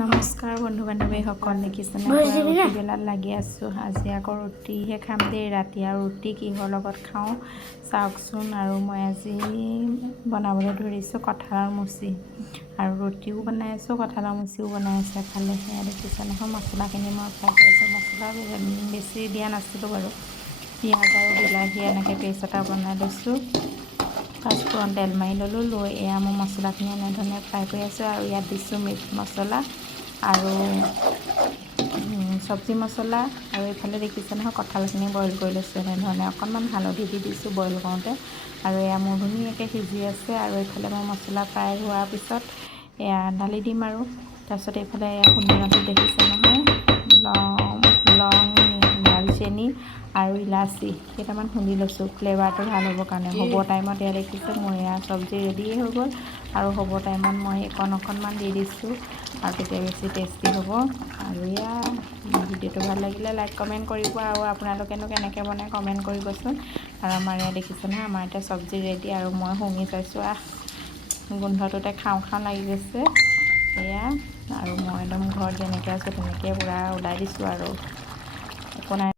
নমস্কাৰ বন্ধু বান্ধৱীসকল, দেখিছেনে বেলাত লাগি আছোঁ। আজি আকৌ ৰুটিহে খাম দেই ৰাতি, আৰু ৰুটি কিহৰ লগত খাওঁ চাওকচোন। আৰু মই আজি বনাবলৈ ধৰিছোঁ কঁঠালৰ মুচি, আৰু ৰুটিও বনাই আছোঁ, কঁঠালৰ মুচিও বনাই আছোঁ এফালে। সেয়া দেখিছে নহয়, মছলাখিনি মই ফ্ৰাই কৰিছোঁ। মছলা বেছি দিয়া নাছিলোঁ বাৰু, পিঁয়াজ আৰু বিলাহী এনেকৈ পেষ্ট এটা বনাই লৈছোঁ। পাঁচফোৰণ তেল মাৰি ল'লোঁ, লৈ এয়া মই মছলাখিনি এনেধৰণে ফ্ৰাই কৰি আছোঁ। আৰু ইয়াত দিছোঁ মিট মছলা আৰু চব্জি মছলা, আৰু এইফালে দেখিছে নহয় কঁঠালখিনি বইল কৰি লৈছোঁ এনেধৰণে। অকণমান হালধি দি দিছোঁ বইল কৰোঁতে, আৰু এয়া মোৰ ধুনীয়াকৈ সিজি আছে। আৰু এইফালে মই মছলা ফ্ৰাই হোৱাৰ পিছত এয়া ঢালি দিম। আৰু তাৰপিছত এইফালে এয়া খুন্দনাটো দেখিছে নহয়, লং দালচেনি আৰু ইলাচি কেইটামান খুন্দি লৈছোঁ ফ্লেভাৰটো ভাল হ'বৰ কাৰণে। হ'ব টাইমত এয়া দেখিছে মোৰ এয়া চব্জি ৰেডিয়ে হৈ গ'ল। আৰু হ'ব টাইমত মই অকণমান দি দিছোঁ, আৰু তেতিয়া বেছি টেষ্টি হ'ব। আৰু এয়া ভিডিঅ'টো ভাল লাগিলে লাইক কমেণ্ট কৰিব, আৰু আপোনালোকেনো কেনেকৈ বনাই কমেণ্ট কৰিবচোন। আৰু আমাৰ এয়া দেখিছে নহয়, আমাৰ এতিয়া চব্জি ৰেডি। আৰু মই শুঙি চাইছোঁ, গোন্ধটোতে খাওঁ খাওঁ লাগি গৈছে এয়া। আৰু মই একদম ঘৰত যেনেকৈ আছোঁ তেনেকৈ পূৰা ওলাই দিছোঁ, আৰু একো নাই।